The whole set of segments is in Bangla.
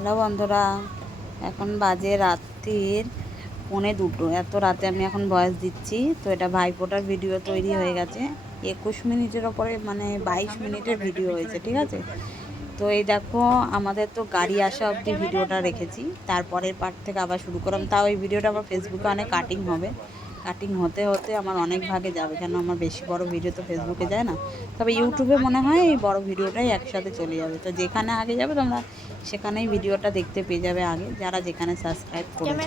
হ্যালো বন্ধুরা, এখন বাজে রাত্রির পৌনে দুটো। এত রাতে আমি এখন বয়স দিচ্ছি, তো এটা ভাইফোঁটার ভিডিও তৈরি হয়ে গেছে। একুশ মিনিটের ওপরে মানে বাইশ মিনিটের ভিডিও হয়েছে, ঠিক আছে? তো এই দেখো, আমাদের তো গাড়ি আসা অবধি ভিডিওটা রেখেছি। তারপরের পার্ট থেকে আবার শুরু করলাম। তাও এই ভিডিওটা আমার ফেসবুকে অনেক কাটিং হবে। কাটিং হতে হতে আমার অনেক ভাগে যাবে। কেন আমার বেশি বড় ভিডিও তো ফেসবুকে যায় না? তবে ইউটিউবে মনে হয় এই বড় ভিডিওটাই একসাথে চলে যাবে। তো যেখানে আগে যাবে তোমরা সেখানেই ভিডিওটা দেখতে পেয়ে যাবে আগে। যারা যেখানে সাবস্ক্রাইব করেছে।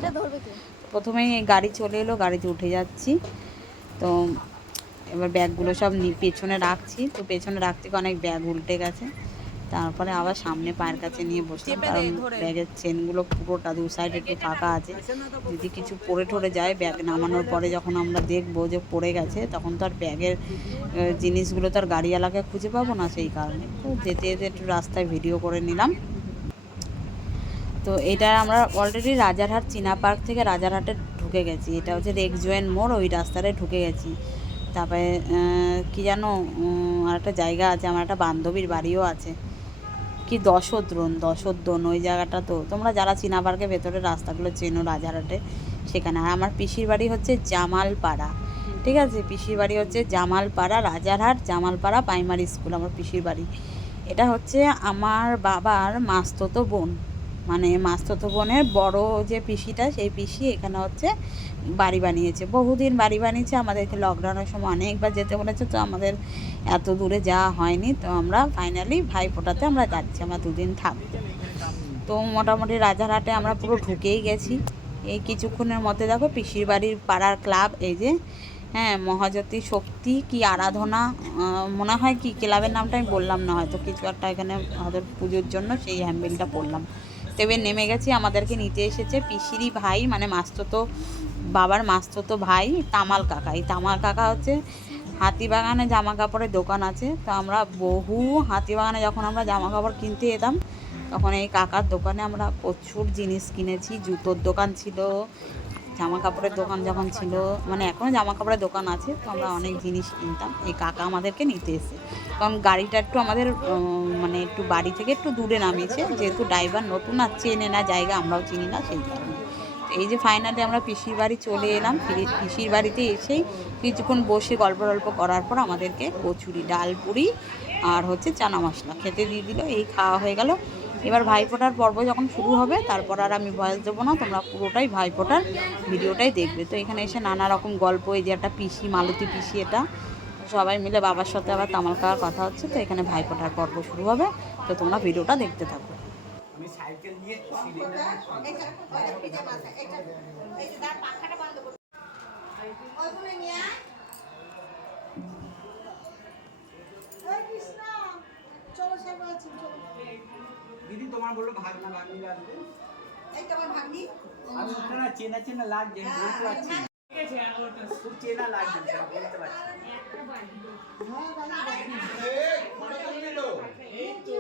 প্রথমেই গাড়ি চলে এলো গাড়িতে উঠে যাচ্ছি। তো এবার ব্যাগগুলো সব পেছনে রাখছি। তো পেছনে রাখতে অনেক ব্যাগ উল্টে গেছে। তারপরে আবার সামনে পায়ের কাছে নিয়ে বসলাম কারণ ব্যাগের চেনগুলো পুরোটা দু সাইড একটু ফাঁকা আছে। যদি কিছু পড়ে ঠরে যায় ব্যাগ নামানোর পরে যখন আমরা দেখব যে পড়ে গেছে তখন তো আর ব্যাগের জিনিসগুলো তো আর গাড়িওয়ালাকে খুঁজে পাবো না সেই কারণে। তো যেতে যেতে একটু রাস্তায় ভিডিও করে নিলাম। তো এটা আমরা অলরেডি রাজারহাট চীনা পার্ক থেকে রাজারহাটে ঢুকে গেছি। এটা হচ্ছে রেক জয়েন মোড় ওই রাস্তাটায় ঢুকে গেছি। তারপরে কি জানো আর একটা জায়গা আছে আমার একটা বান্ধবীর বাড়িও আছে। কি দশদ্রোন দশদ্রোন ওই জায়গাটা তো। তোমরা যারা চীনা পার্কের ভেতরে রাস্তাগুলো চেনো, রাজারহাটে, সেখানে। আর আমার পিসির বাড়ি হচ্ছে জামালপাড়া। ঠিক আছে? পিসির বাড়ি হচ্ছে জামালপাড়া রাজারহাট, জামালপাড়া প্রাইমারি স্কুল আমার পিসির বাড়ি। এটা হচ্ছে আমার বাবার মাস্তত বোন। মানে মাস্ততো বোনের বড় যে পিসিটা, সেই পিসি এখানে হচ্ছে বাড়ি বানিয়েছে। বহুদিন বাড়ি বানিয়েছে, আমাদেরকে লকডাউনের সময় অনেকবার যেতে বলেছে, তো আমাদের এত দূরে যাওয়া হয়নি। তো আমরা ফাইনালি ভাই ফোটাতে আমরা যাচ্ছি, আমরা দুদিন থাকব তো মোটামুটি রাজারহাটে আমরা পুরো ঢুকেই গেছি। এই কিছুক্ষণের মধ্যে দেখো পিসির বাড়ির পাড়ার ক্লাব, এই যে হ্যাঁ মহাজ্যোতি শক্তি কি আরাধনা মনে হয় কি ক্লাবের নামটা আমি বললাম না, হয়তো কিছু একটা এখানে হয়তো পুজোর জন্য সেই হ্যান্ডবিলটা পড়লাম। তবে নেমে গেছি, আমাদেরকে নিতে এসেছে পিসিরই ভাই মানে মাস্ততো বাবার মাস্ততো ভাই, তামাল কাকা। এই তামাল কাকা হচ্ছে হাতিবাগানে জামা কাপড়ের দোকান আছে। তো আমরা বহু হাতিবাগানে যখন আমরা জামা কাপড় কিনতে যেতাম, তখন এই কাকার দোকানে আমরা প্রচুর জিনিস কিনেছি, জুতোর দোকান ছিল জামা কাপড়ের দোকান যখন ছিল মানে এখনও জামা কাপড়ের দোকান আছে, তো আমরা অনেক জিনিস কিনতাম। এই কাকা আমাদেরকে নিতে এসে কারণ গাড়িটা একটু আমাদের মানে একটু বাড়ি থেকে একটু দূরে নামিয়েছে। যেহেতু ড্রাইভার নতুন আর চেনে না জায়গা, আমরাও চিনি না সেই কারণে। এই যে ফাইনালি আমরা পিসির বাড়ি চলে এলাম। পিসির বাড়িতে এসেই কিছুক্ষণ বসে গল্প টল্প করার পর আমাদেরকে কচুরি, ডাল, পুরি আর হচ্ছে চানা মশলা খেতে দিয়ে দিল। এই খাওয়া হয়ে গেল। এবার ভাইফোঁটার পর্ব যখন শুরু হবে তারপর আর আমি ভয়েস দেবো না তোমরা পুরোটাই ভাইফোঁটার ভিডিওটাই দেখবে। তো এখানে এসে নানা রকম গল্প এই যে একটা পিসি মালতী পিসি এটা সবাই মিলে বাবার সাথে আবার তামাল খাওয়ার কথা হচ্ছে তো এখানে ভাইফোঁটার পর্ব শুরু হবে। তো তোমরা ভিডিওটা দেখতে থাকো। আমি সাইকেল নিয়ে সিলিন্ডার দিদি তোমার বলল ভাগনা ভাগ্নি আসবে আমি উঠে না চেনা চেনা লাগছে বলতে পারছি। খুব চেনা লাগছে বলতে পারছি না। দেখছি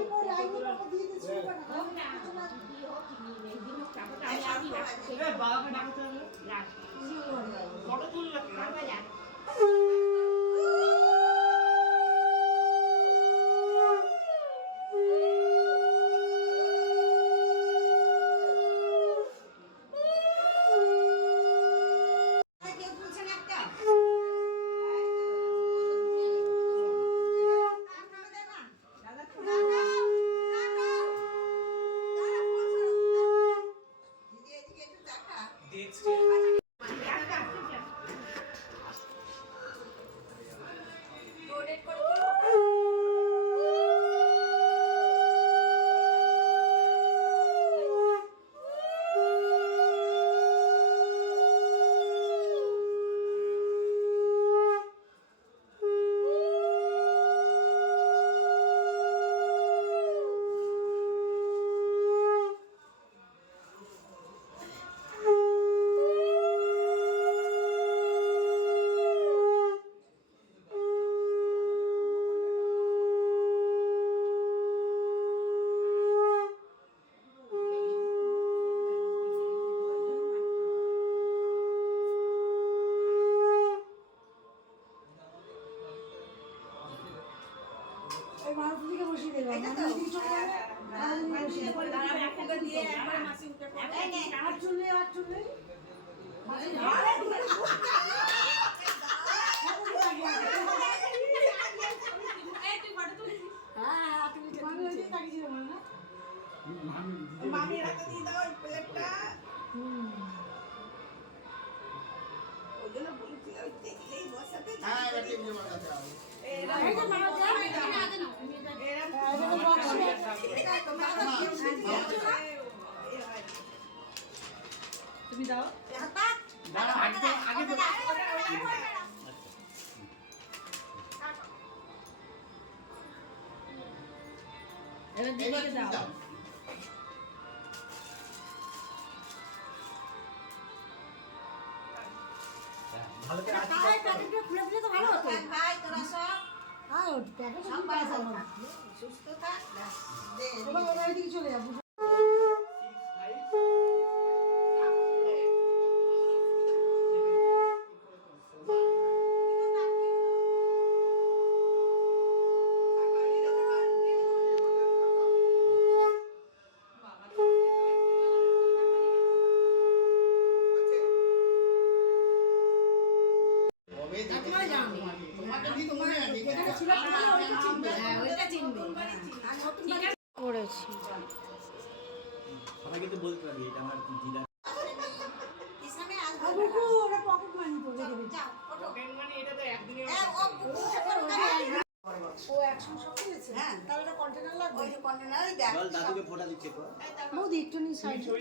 তুমি দাও দাঁড়া আগে আগে এবার দিদিকে দাও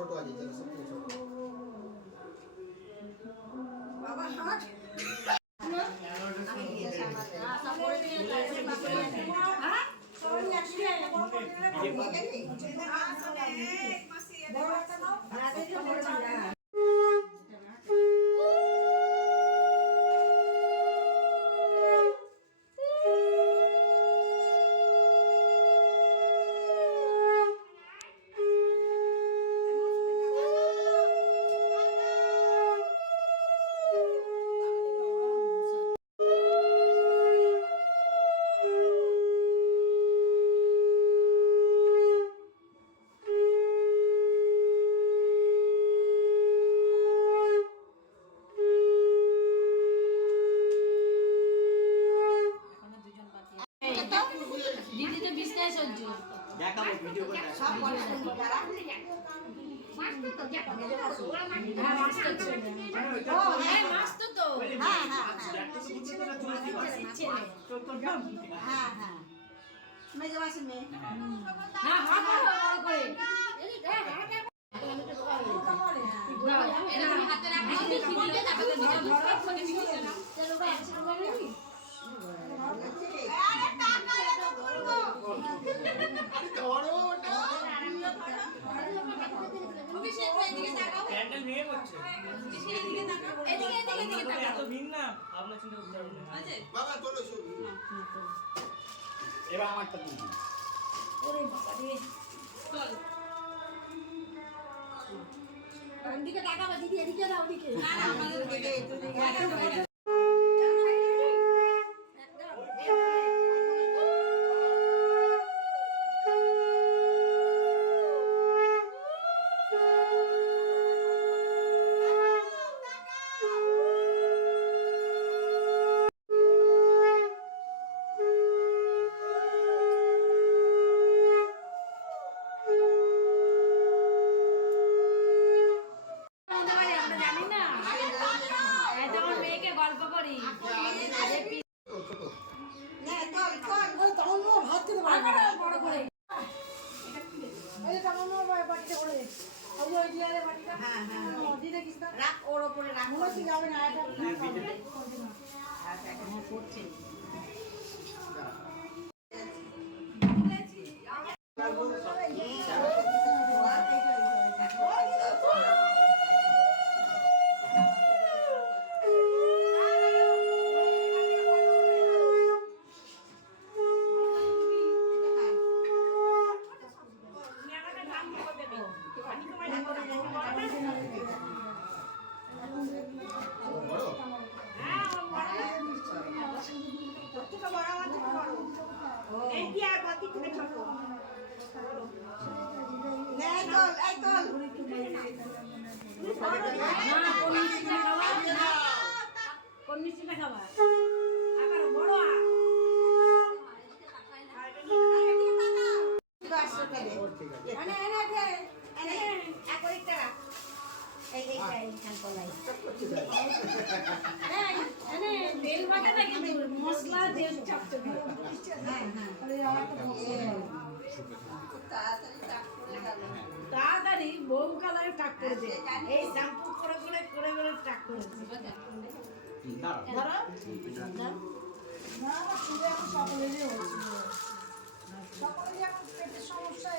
ছোট আজি জানো সব ঠিক আছে বাবা হাট হ্যাঁ সাপোর্ট দিয়ে হ্যাঁ হ্যাঁ মেজো মাসির মেয়ে হ্যাঁ হ্যাঁ করে ধরো এবার আমারটা তুমি দিকে দিদি এদিকে তাড়াতাড়ি বউ কালারে টাক করেছে এই শ্যাম্পু করে করে করে করে টাক ধরো না সমস্যা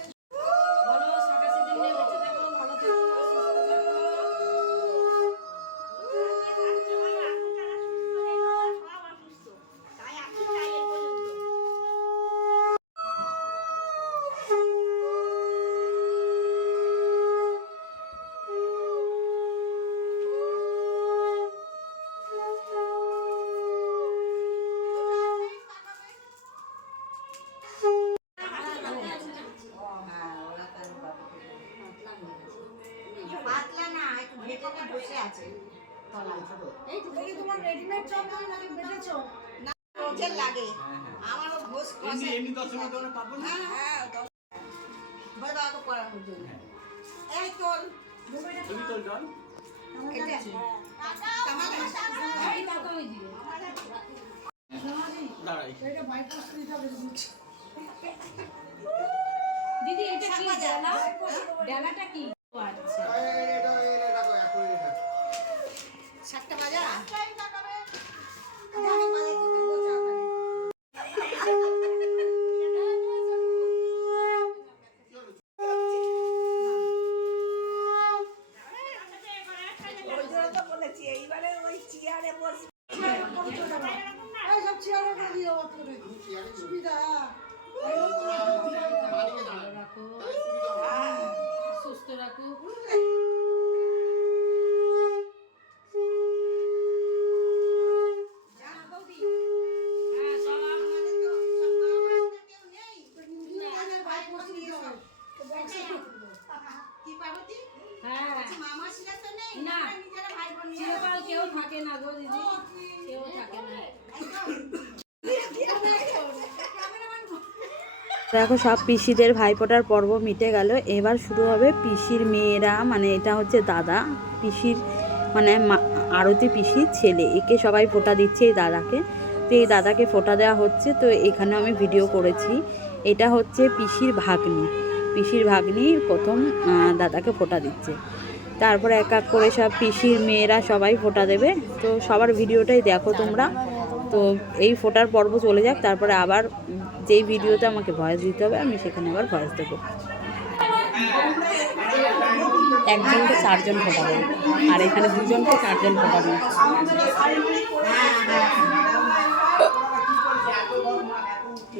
আছে। এই তো তোমার রেডিমেড চপ তুমি নাকি বেটেছো নিজের লাগে। আমারও ঘোষ কষে। এমনি দশ মিনিট ধরে পাবো না? হ্যাঁ হ্যাঁ দশ- ভয় বাবা পড়ানোর জন্য এই তোর। তুমি তোর জল? এটা কামাল এই টাকা ওই দিবে। দাঁড়াই এটা বাইপাস দিতে হবে দিদি এটা কি ডালা? ডালাটা কি? আচ্ছা এটা এটা রাখো এক করে রাখো সাতটা বাজা জানি বাজে তুমি বোঝাও তাহলে। ওই জন্য তো বলেছি এইবারে ওই চেয়ারে বসে এই সব চেয়ারে করে দিও করে সুবিধা মালিকে দাঁড়াও রাখো তাহলে সুবিধা হবে সুস্থ রাখো হ্যাঁ সব আমাদের তো সব মা বাবাদের কেউ নেই নিজেদের বাইপাস দিতে হবে কি পার্বতী হ্যাঁ মামা ছিল তো নেই না। আমরা নিজেরা ভাই বোন নিয়ে চিরকাল কেউ থাকে না গো দিদি কেউ থাকে না দেখো সব পিসিদের ভাইফোঁটার পর্ব মিটে গেল। এবার শুরু হবে পিসির মেয়েরা মানে এটা হচ্ছে দাদা। পিসির মানে আরতি পিসির ছেলে। একে সবাই ফোঁটা দিচ্ছে এই দাদাকে। তো এই দাদাকে ফোঁটা দেওয়া হচ্ছে। তো এখানে আমি ভিডিও করেছি। এটা হচ্ছে পিসির ভাগ্নি। পিসির ভাগ্নি প্রথম দাদাকে ফোঁটা দিচ্ছে। তারপরে এক এক করে সব পিসির মেয়েরা সবাই ফোঁটা দেবে। তো সবার ভিডিওটাই দেখো তোমরা। তো এই ফোটার পর্ব চলে যাক, তারপরে আবার যেই ভিডিওতে আমাকে ভয়েস দিতে হবে, আমি সেখানে আবার ভয়েস দেবো। একজনকে চারজন ফোটাবো, আর এখানে দুজনকে চারজন ফোটাবো। কি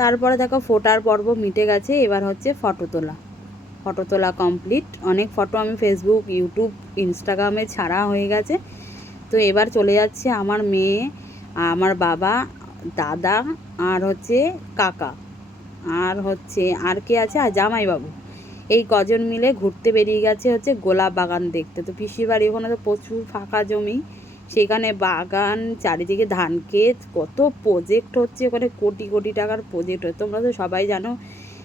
তারপরে দেখো ফোটার পর্ব মিটে গেছে, এবার হচ্ছে ফটো তোলা। ফটো তোলা কমপ্লিট অনেক ফটো আমি ফেসবুক ইউটিউব ইনস্টাগ্রামে ছাড়া হয়ে গেছে। তো এবার চলে যাচ্ছে আমার মেয়ে, আমার বাবা, দাদা আর হচ্ছে কাকা। আর হচ্ছে, আর কে আছে? আর জামাইবাবু। এই কজন মিলে ঘুরতে বেরিয়ে গেছে হচ্ছে গোলাপ বাগান দেখতে। তো পিসির বাড়ি ওখানে তো প্রচুর ফাঁকা জমি। সেখানে বাগান, চারিদিকে ধান ক্ষেত, কত প্রজেক্ট হচ্ছে ওখানে, কোটি কোটি টাকার প্রজেক্ট হচ্ছে। তোমরা তো সবাই জানো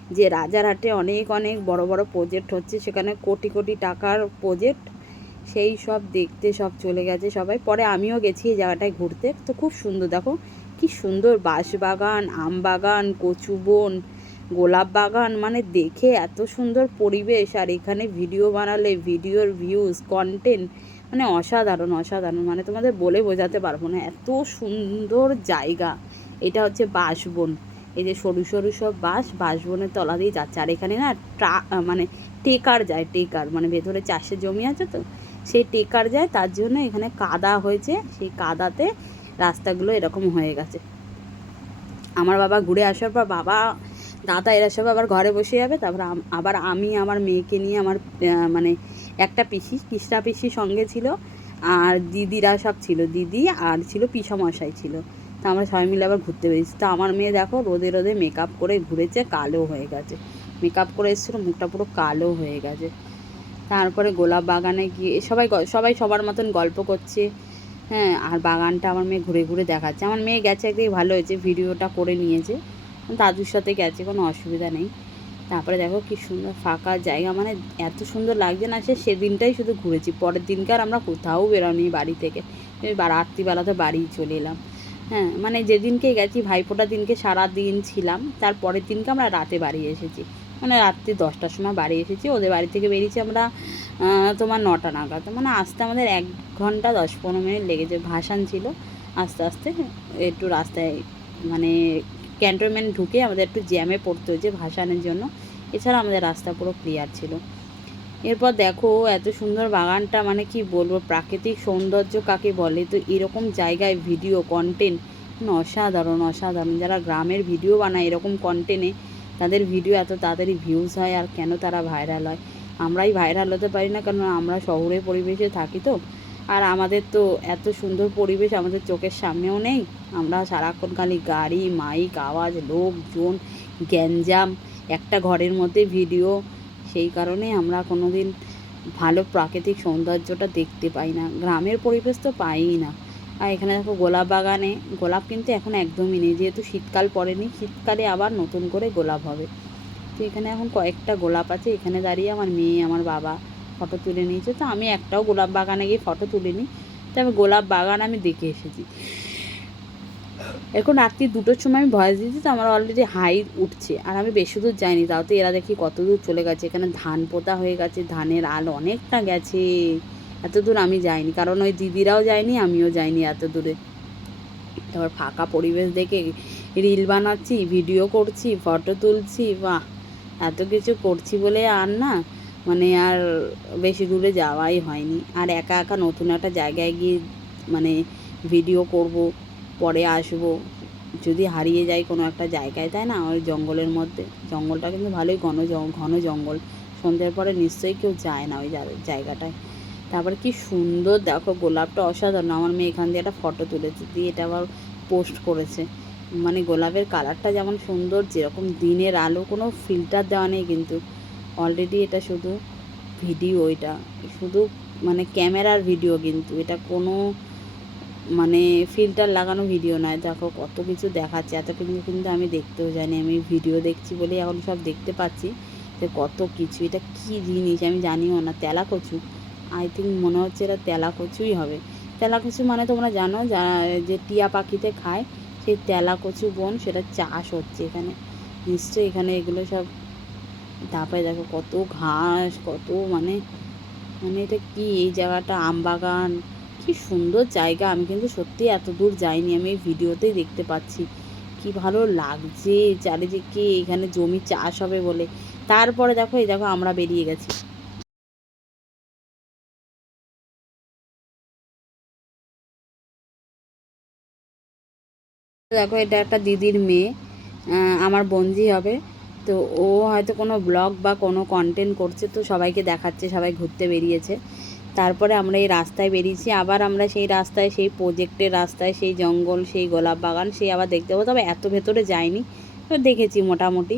যে রাজারহাটে অনেক অনেক বড় বড় প্রজেক্ট হচ্ছে। সেখানে কোটি কোটি টাকার প্রজেক্ট সেই সব দেখতে সব চলে গেছে সবাই। পরে আমিও গেছি এই জায়গাটায় ঘুরতে। তো খুব সুন্দর, দেখো কি সুন্দর বাঁশ বাগান আম বাগান কচু বন, গোলাপ বাগান মানে দেখে এত সুন্দর পরিবেশ। আর এখানে ভিডিও বানালে, ভিডিওর ভিউজ কন্টেন্ট মানে অসাধারণ অসাধারণ। মানে তোমাদের বলে বোঝাতে পারব না, এত সুন্দর জায়গা। এটা হচ্ছে বাঁশবন। এই যে সরু সরু সব বাঁশ, বাঁশবনের তলা দিয়ে যাচ্ছে। আর এখানে না ট্রা মানে টেকার যায়, টেকার। মানে ভেতরে চাষের জমি আছে তো সেই টেকার যায়, তার জন্য এখানে কাদা হয়েছে। সেই কাদাতে রাস্তাগুলো এরকম হয়ে গেছে। আমার বাবা ঘুরে আসার পর বাবা, দাদা এরা সব আবার ঘরে বসে যাবে। তারপর আবার আমি আমার মেয়েকে নিয়ে আমার মানে একটা পিসি পিসটা পিসি সঙ্গে ছিল আর দিদিরা সব ছিল। দিদি আর ছিল পিসমশাই ছিল। তা আমরা সবাই মিলে আবার ঘুরতে পেরেছি তো আমার মেয়ে দেখো রোদে রোদে মেকআপ করে ঘুরেছে, কালো হয়ে গেছে। মেকআপ করে এসেছিল, মুখটা পুরো কালো হয়ে গেছে। তারপরে গোলাপ বাগানে গিয়ে সবাই সবাই সবার মতন গল্প করছে। হ্যাঁ আর বাগানটা আমার মেয়ে ঘুরে ঘুরে দেখাচ্ছে। আমার মেয়ে গেছে একদিকে ভালো হয়েছে, ভিডিওটা করে নিয়েছে। দাদুর সাথে গেছে, কোনো অসুবিধা নেই। তারপরে দেখো কি সুন্দর ফাঁকা জায়গা মানে এত সুন্দর লাগছে না সে সেদিনটাই শুধু ঘুরেছি। পরের দিনকার আমরা কোথাও বেরোনি বাড়ি থেকে। ওই বা- রাত্রিবেলাতে বাড়ি চলে এলাম। হ্যাঁ মানে যেদিনকে গেছি ভাইফোঁটার দিনকে সারা দিন ছিলাম। তার পরের দিনকে আমরা রাতে বাড়ি এসেছি। মানে রাত্রি দশটার সময় বাড়ি এসেছি। ওদের বাড়ি থেকে বেরিয়েছি আমরা তোমার নটা নাগাদ। মানে আসতে আমাদের এক ঘণ্টা দশ পনেরো মিনিট লেগেছে, ভাসান ছিল। আস্তে আস্তে একটু রাস্তায় মানে ক্যান্টনমেন্ট ঢুকে আমাদের একটু জ্যামে পড়তে হয়েছে ভাসানের জন্য। এছাড়া আমাদের রাস্তা পুরো ক্লিয়ার ছিল। এরপর দেখো, এত সুন্দর বাগানটা মানে কি বলব, প্রাকৃতিক সৌন্দর্য কাকে বলে? তো এরকম জায়গায় ভিডিও কন্টেন্ট অসাধারণ অসাধারণ। যারা গ্রামের ভিডিও বানায় এরকম কন্টেন্টে তাদের ভিডিও এত তাড়াতাড়ি ভিউজ হয় আর কেন তারা ভাইরাল হয়? আমরাই ভাইরাল হতে পারি না, কারণ আমরা শহরের পরিবেশে থাকি তো। আর আমাদের তো এত সুন্দর পরিবেশ আমাদের চোখের সামনেও নেই। আমরা সারাক্ষণ খালি গাড়ি মাইক আওয়াজ, লোকজন, গ্যাঞ্জাম, একটা ঘরের মধ্যে ভিডিও সেই কারণে আমরা কোনো দিন ভালো প্রাকৃতিক সৌন্দর্যটা দেখতে পাই না। গ্রামের পরিবেশ তো পাইই না। আর এখানে দেখো গোলাপ বাগানে, গোলাপ কিন্তু এখন একদমই নেই, যেহেতু শীতকাল পড়েনি, শীতকালে আবার নতুন করে গোলাপ হবে। তো এখানে এখন কয়েকটা গোলাপ আছে, এখানে দাঁড়িয়ে আমার মেয়ে, আমার বাবা ফটো তুলে নিয়েছে। তো আমি একটাও গোলাপ বাগানে গিয়ে ফটো তুলিনি তবে গোলাপ বাগান আমি দেখে এসেছি। এখন রাত্রি দুটোর সময় আমি ভয়েস দিয়েছি, তো আমার অলরেডি হাই উঠছে, আর আমি বেশি দূর যাইনি, তাও তো এরা দেখি কত দূর চলে গেছে। এখানে ধান পোতা হয়ে গেছে, ধানের আল অনেকটা গেছে। এত দূর আমি যাইনি, কারণ ওই দিদিরাও যায়নি, আমিও যাইনি এত দূরে তারপর ফাঁকা পরিবেশ দেখে রিল বানাচ্ছি, ভিডিও করছি, ফটো তুলছি, বাহ! এত কিছু করছি বলে আর না মানে আর বেশি দূরে যাওয়াই হয়নি। আর একা একা নতুন একটা জায়গায় গিয়ে মানে ভিডিও করব, পরে আসব, যদি হারিয়ে যাই কোনো একটা জায়গায়, তাই না? ওই জঙ্গলের মধ্যে। জঙ্গলটা কিন্তু ভালোই ঘন ঘন জঙ্গল। সন্ধ্যের পরে নিশ্চয়ই কেউ যায় না ওই জায়গাটায়। তারপরে কি সুন্দর, দেখো গোলাপটা অসাধারণ। আমার মেয়ে এখান দিয়ে একটা ফটো তুলেছে, দিয়ে এটা আবার পোস্ট করেছে। মানে গোলাপের কালারটা যেমন সুন্দর, যেরকম দিনের আলো, কোনো ফিল্টার দেওয়া নেই কিন্তু। অলরেডি এটা শুধু ভিডিও এটা। শুধু মানে ক্যামেরার ভিডিও কিন্তু। এটা কোনো মানে ফিল্টার লাগানো ভিডিও নয়। দেখো কত কিছু দেখাচ্ছে। এত কিছু কিন্তু আমি দেখতেও জানি আমি ভিডিও দেখছি বলেই এখন সব দেখতে পাচ্ছি যে কত কিছু। এটা কী জিনিস? আমি জানিও না। তেলা কচু আই থিঙ্ক মনে হচ্ছে এটা তেলা কচুই হবে। তেলা কচু মানে তোমরা জানো যা যে টিয়া পাখিতে খায়, সেই তেলা কচু বন সেটা চাষ হচ্ছে এখানে। নিশ্চয়ই এখানে এগুলো সব তারপরে দেখো কত ঘাস, কত মানে মানে এটা কি? এই জায়গাটা আম বাগান, কি সুন্দর জায়গা। আমি কিন্তু সত্যি এত দূর যাইনি, আমি এই ভিডিওতেই দেখতে পাচ্ছি। কি ভালো লাগছে চারিদিকে, এখানে জমি চাষ হবে বলে। তারপরে দেখো, এই দেখো আমরা বেরিয়ে গেছি। দেখো, এটা একটা দিদির মেয়ে আমার বঞ্জি হবে। তো ও হয়তো কোনো ব্লগ বা কোনো কন্টেন্ট করছে, তো সবাইকে দেখাচ্ছে, সবাই ঘুরতে বেরিয়েছে। তারপরে আমরা এই রাস্তায় বেরিয়েছি, আবার আমরা সেই রাস্তায়, সেই প্রজেক্টের রাস্তায়, সেই জঙ্গল, সেই গোলাপ বাগান, সেই আবার দেখতে পাবো। তবে এত ভেতরে যাইনি, তো দেখেছি মোটামুটি।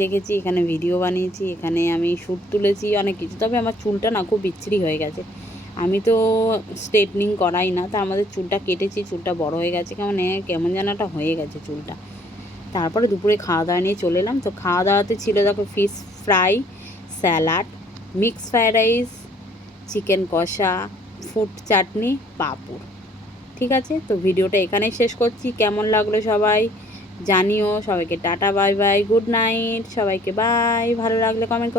দেখেছি, এখানে ভিডিও বানিয়েছি, এখানে আমি শ্যুট তুলেছি, অনেক কিছু। তবে আমার চুলটা না খুব বিচ্ছিরি হয়ে গেছে। আমি তো স্ট্রেটনিং করাই না, তা আমাদের চুলটা কেটেছি, চুলটা বড় হয়ে গেছে, কেমন কেমন একটা হয়ে গেছে চুলটা। তারপরে দুপুরে খাওয়া দাওয়া নিয়ে চলে এলাম, তো খাওয়া দাওয়াতে ছিল দেখো fish fry salad mix fried rice chicken কষা ফুড চাটনি, পাঁপড়। ঠিক আছে? তো ভিডিওটা এখানেই শেষ করছি, কেমন লাগল সবাই জানিও, সবাইকে tata, bye bye, good night, সবাইকে বাই, ভালো লাগলে কমেন্ট